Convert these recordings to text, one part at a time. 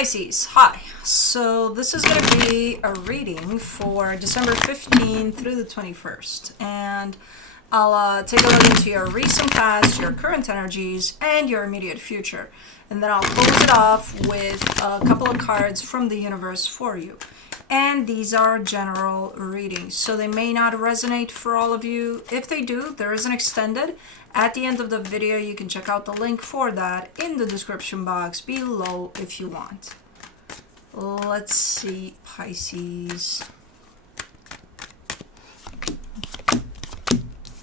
Pisces, hi. So this is going to be a reading for December 15th through the 21st. And I'll take a look into your recent past, your current energies, and your immediate future. And then I'll close it off with a couple of cards from the universe for you. And these are general readings, so they may not resonate for all of you. If they do, there is an extended. At the end of the video, you can check out the link for that in the description box below if you want. Let's see, Pisces.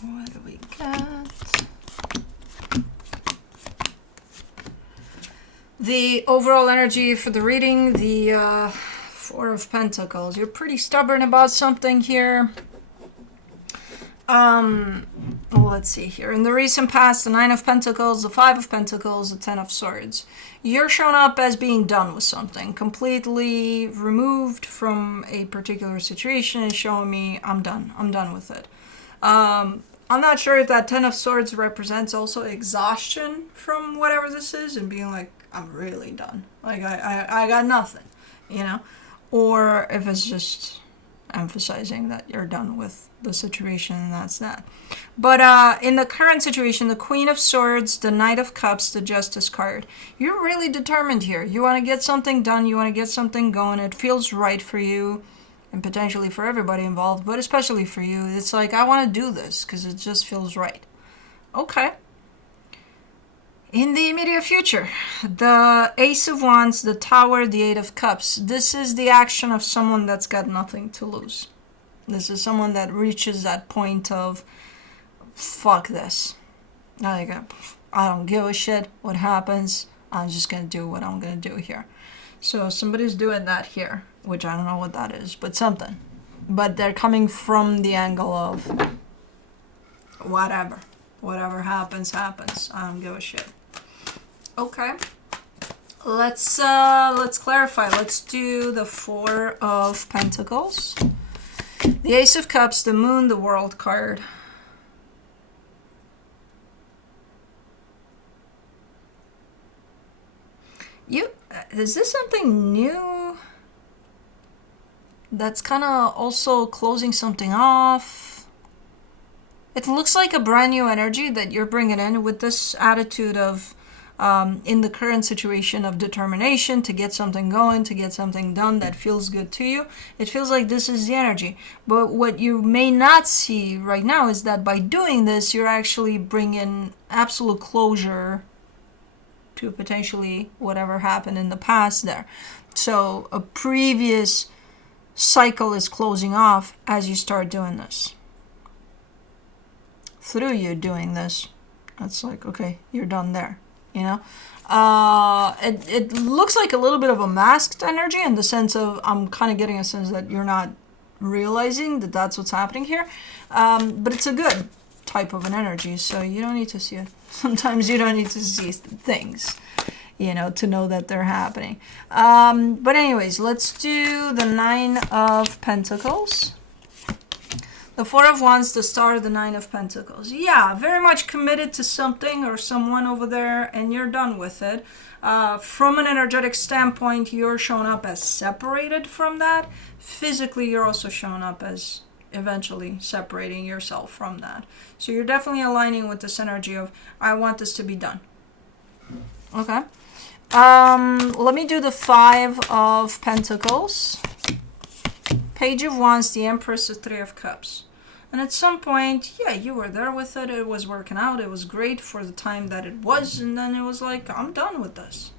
What do we got? The overall energy for the reading, the Four of Pentacles. You're pretty stubborn about something here. Let's see here. In the recent past, the Nine of Pentacles, the Five of Pentacles, the Ten of Swords. You're shown up as being done with something, completely removed from a particular situation and showing me, I'm done with it. I'm not sure if that Ten of Swords represents also exhaustion from whatever this is and being like, I'm really done. Like, I got nothing, you know? Or if it's just emphasizing that you're done with the situation and that's that. But in the current situation, the Queen of Swords, the Knight of Cups, the Justice card, you're really determined here. You want to get something done. You want to get something going. It feels right for you and potentially for everybody involved, but especially for you. It's like, I want to do this because it just feels right. Okay. In the immediate future, the Ace of Wands, the Tower, the Eight of Cups. This is the action of someone that's got nothing to lose. This is someone that reaches that point of, fuck this. Like, I don't give a shit what happens. I'm just going to do what I'm going to do here. So somebody's doing that here, which I don't know what that is, but something. But they're coming from the angle of whatever. Whatever happens, happens. I don't give a shit. Okay. Let's clarify. Let's do the Four of Pentacles. The Ace of Cups, the Moon, the World card. Is this something new? That's kind of also closing something off. It looks like a brand new energy that you're bringing in with this attitude of, in the current situation of determination to get something going, to get something done that feels good to you. It feels like this is the energy. But what you may not see right now is that by doing this, you're actually bringing absolute closure to potentially whatever happened in the past there. So a previous cycle is closing off as you start doing this. Through you doing this, it's like, okay, you're done there, you know? It looks like a little bit of a masked energy in the sense of, I'm kind of getting a sense that you're not realizing that that's what's happening here. But it's a good type of an energy, so you don't need to see it. Sometimes you don't need to see things, you know, to know that they're happening. But anyways, let's do the Nine of Pentacles. The Four of Wands, the Star, the Nine of Pentacles. Yeah, very much committed to something or someone over there, and you're done with it. From an energetic standpoint, you're showing up as separated from that. Physically, you're also showing up as eventually separating yourself from that. So you're definitely aligning with this energy of, I want this to be done. Okay. Let me do the Five of Pentacles. Page of Wands, the Empress, the Three of Cups. And at some point, yeah, you were there with it. It was working out. It was great for the time that it was. And then it was like, I'm done with this.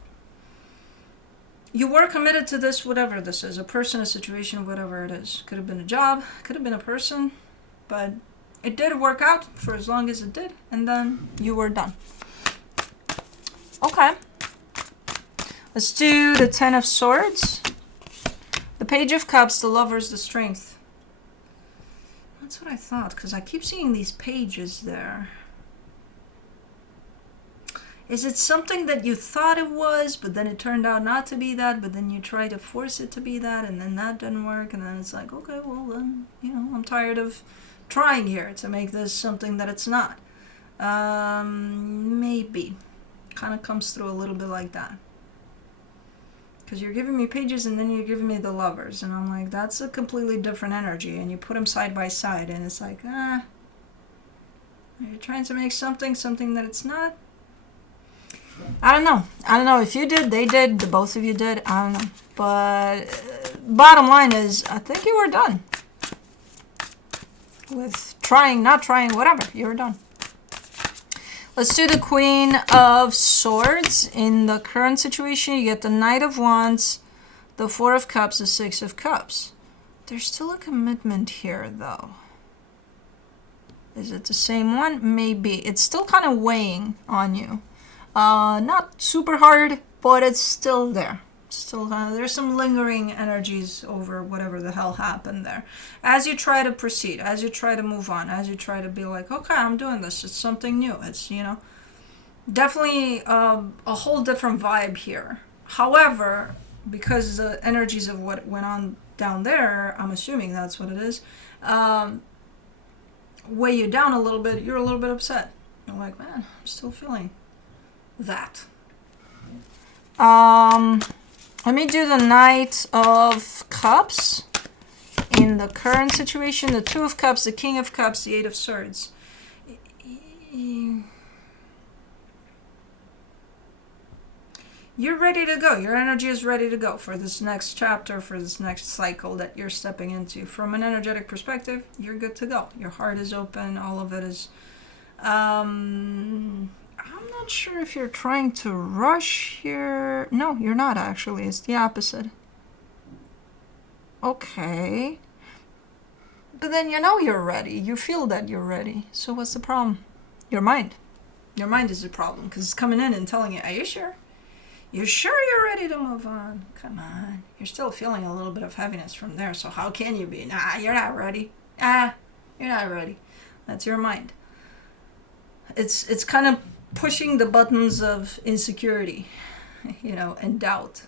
You were committed to this, whatever this is. A person, a situation, whatever it is. Could have been a job. Could have been a person. But it did work out for as long as it did. And then you were done. Okay. Let's do the Ten of Swords. The Page of Cups, the Lovers, the Strength. That's what I thought, because I keep seeing these pages there. Is it something that you thought it was, but then it turned out not to be that, but then you try to force it to be that, and then that didn't work, and then it's like, okay, well then, you know, I'm tired of trying here to make this something that it's not. Maybe. Kind of comes through a little bit like that. Because you're giving me pages and then you're giving me the lovers. And I'm like, that's a completely different energy. And you put them side by side and it's like, you're trying to make something that it's not. I don't know. I don't know if you did, they did, the both of you did. I don't know. But bottom line is, I think you were done. With trying, not trying, whatever. You were done. Let's do the Queen of Swords. In the current situation, you get the Knight of Wands, the Four of Cups, the Six of Cups. There's still a commitment here, though. Is it the same one? Maybe. It's still kind of weighing on you. Not super hard, but it's still there. Still, there's some lingering energies over whatever the hell happened there. As you try to proceed, as you try to move on, as you try to be like, okay, I'm doing this. It's something new. It's, definitely a whole different vibe here. However, because the energies of what went on down there, I'm assuming that's what it is, weigh you down a little bit. You're a little bit upset. You're like, man, I'm still feeling that. Let me do the Knight of Cups. In the current situation, the Two of Cups, the King of Cups, the Eight of Swords. You're ready to go. Your energy is ready to go for this next chapter, for this next cycle that you're stepping into. From an energetic perspective, you're good to go. Your heart is open. All of it is... I'm not sure if you're trying to rush here. No, you're not actually. It's the opposite. Okay. But then you're ready. You feel that you're ready. So what's the problem? Your mind. Your mind is the problem because it's coming in and telling you, are you sure? You're sure you're ready to move on? Come on. You're still feeling a little bit of heaviness from there. So how can you be? Nah, you're not ready. You're not ready. That's your mind. It's kind of pushing the buttons of insecurity, and doubt.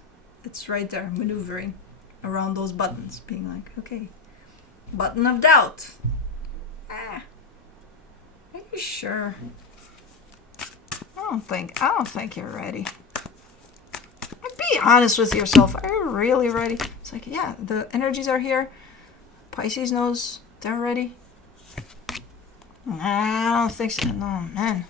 It's right there, maneuvering around those buttons, being like, okay, button of doubt. Are you sure? I don't think you're ready. Be honest with yourself. Are you really ready? It's like, yeah, the energies are here. Pisces knows they're ready. I don't think so. No, man.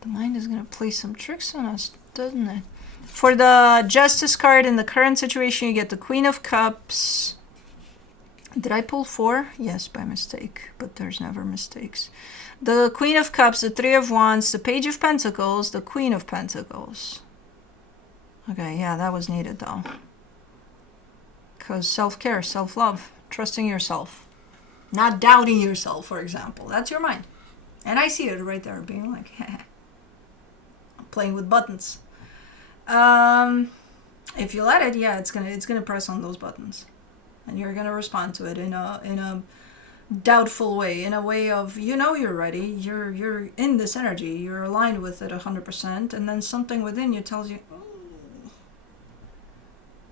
The mind is going to play some tricks on us, doesn't it? For the Justice card in the current situation, you get the Queen of Cups. Did I pull 4? Yes, by mistake, but there's never mistakes. The Queen of Cups, the Three of Wands, the Page of Pentacles, the Queen of Pentacles. Okay, yeah, that was needed though. Because self-care, self-love, trusting yourself. Not doubting yourself, for example. That's your mind. And I see it right there being like, I'm playing with buttons. If you let it, yeah, it's gonna press on those buttons. And you're gonna respond to it in a doubtful way, in a way of, you're ready, you're in this energy, you're aligned with it 100%, and then something within you tells you, oh.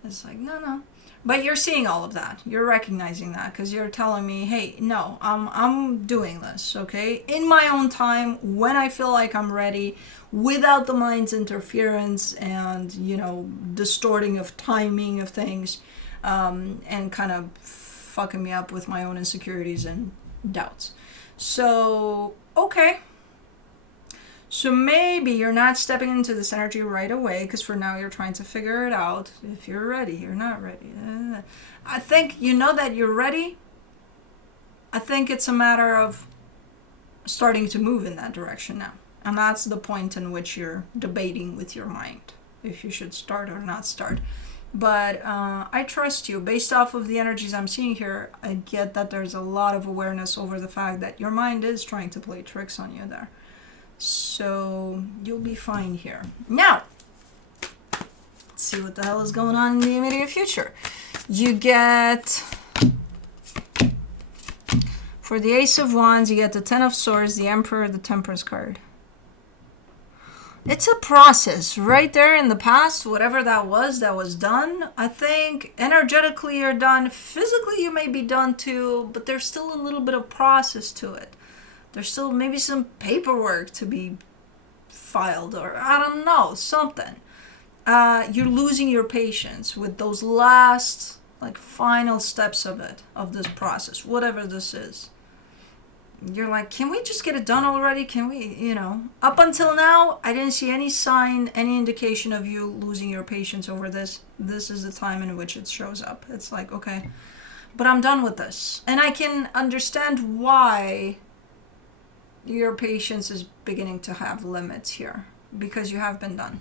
It's like, no. But you're seeing all of that. You're recognizing that because you're telling me, hey, no, I'm doing this, okay? In my own time, when I feel like I'm ready, without the mind's interference and, distorting of timing of things, and kind of fucking me up with my own insecurities and doubts. So, okay. So maybe you're not stepping into this energy right away because for now you're trying to figure it out. If you're ready, you're not ready. I think you know that you're ready. I think it's a matter of starting to move in that direction now. And that's the point in which you're debating with your mind if you should start or not start. But I trust you. Based off of the energies I'm seeing here, I get that there's a lot of awareness over the fact that your mind is trying to play tricks on you there. So you'll be fine here. Now, let's see what the hell is going on in the immediate future. You get, for the Ace of Wands, you get the Ten of Swords, the Emperor, the Temperance card. It's a process right there in the past. Whatever that was done. I think energetically you're done. Physically you may be done too, but there's still a little bit of process to it. There's still maybe some paperwork to be filed or I don't know, something. you're losing your patience with those last, like, final steps of it, of this process, whatever this is. You're like, can we just get it done already? Can we, up until now, I didn't see any sign, any indication of you losing your patience over this. This is the time in which it shows up. It's like, okay, but I'm done with this. And I can understand why your patience is beginning to have limits here, because you have been done.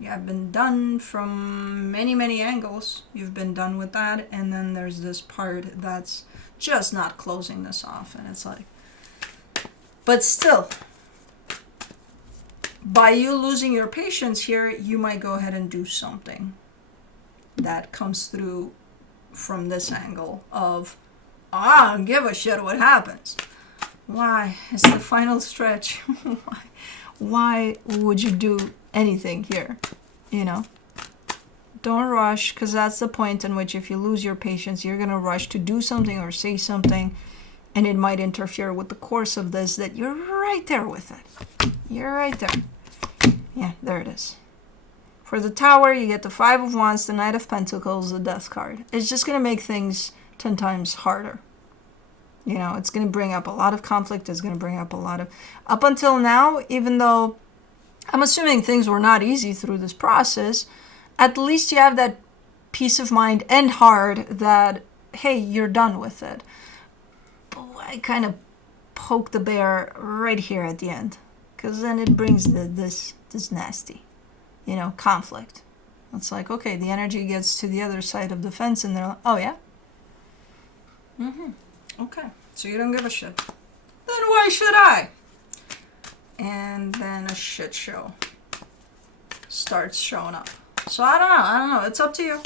You have been done from many, many angles. You've been done with that. And then there's this part that's just not closing this off. And it's like, but still, by you losing your patience here, you might go ahead and do something that comes through from this angle of, I don't give a shit what happens. Why? It's the final stretch. Why would you do anything here? Don't rush, because that's the point in which if you lose your patience, you're going to rush to do something or say something, and it might interfere with the course of this, that you're right there with it. You're right there. Yeah, there it is. For the Tower, you get the Five of Wands, the Knight of Pentacles, the Death card. It's just going to make things 10 times harder. It's going to bring up a lot of conflict. It's going to bring up a lot of... Up until now, even though I'm assuming things were not easy through this process, at least you have that peace of mind and heart that, hey, you're done with it. But I kind of poke the bear right here at the end, because then it brings this nasty, conflict. It's like, okay, the energy gets to the other side of the fence, and they're like, oh yeah? Okay, so you don't give a shit. Then why should I? And then a shit show starts showing up. So I don't know. It's up to you.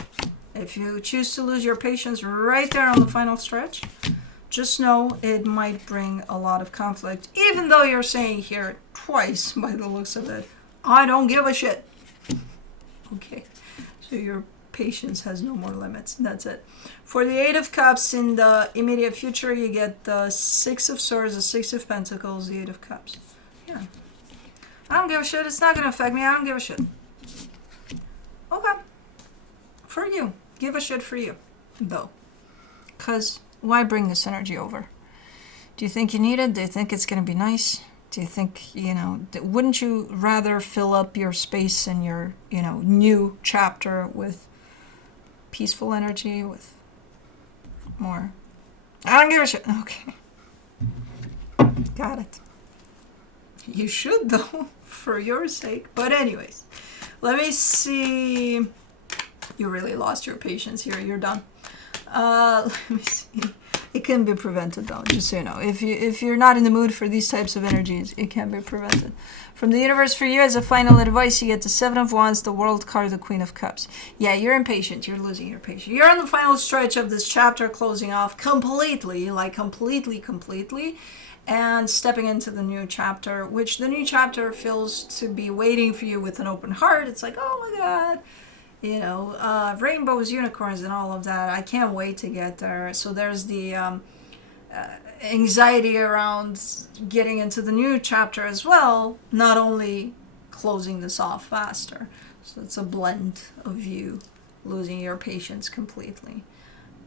If you choose to lose your patience right there on the final stretch, just know it might bring a lot of conflict. Even though you're saying here twice, by the looks of it, I don't give a shit. Okay, so your patience has no more limits. That's it. For the Eight of Cups in the immediate future, you get the Six of Swords, the Six of Pentacles, the Eight of Cups. Yeah. I don't give a shit. It's not going to affect me. I don't give a shit. Okay. For you. Give a shit for you, though. Because why bring this energy over? Do you think you need it? Do you think it's going to be nice? Do you think, wouldn't you rather fill up your space in your, new chapter with peaceful energy, with more? I don't give a shit. Okay. Got it. You should, though, for your sake. But anyways, let me see. You really lost your patience here. You're done. Let me see. It can be prevented, though, just so you know. If you're not in the mood for these types of energies, it can be prevented. From the universe for you, as a final advice, you get the Seven of Wands, the World card, the Queen of Cups. Yeah, you're impatient. You're losing your patience. You're on the final stretch of this chapter, closing off completely, completely, and stepping into the new chapter, which the new chapter feels to be waiting for you with an open heart. It's like, oh my God. Rainbows, unicorns, and all of that. I can't wait to get there. So there's the anxiety around getting into the new chapter as well, not only closing this off faster. So it's a blend of you losing your patience completely.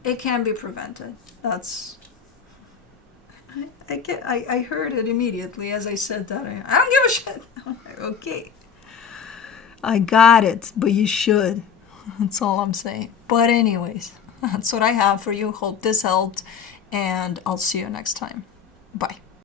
It can be prevented. That's... I heard it immediately as I said that. I don't give a shit. I'm like, okay. I got it, but you should. That's all I'm saying. But anyways, that's what I have for you. Hope this helped, and I'll see you next time. Bye.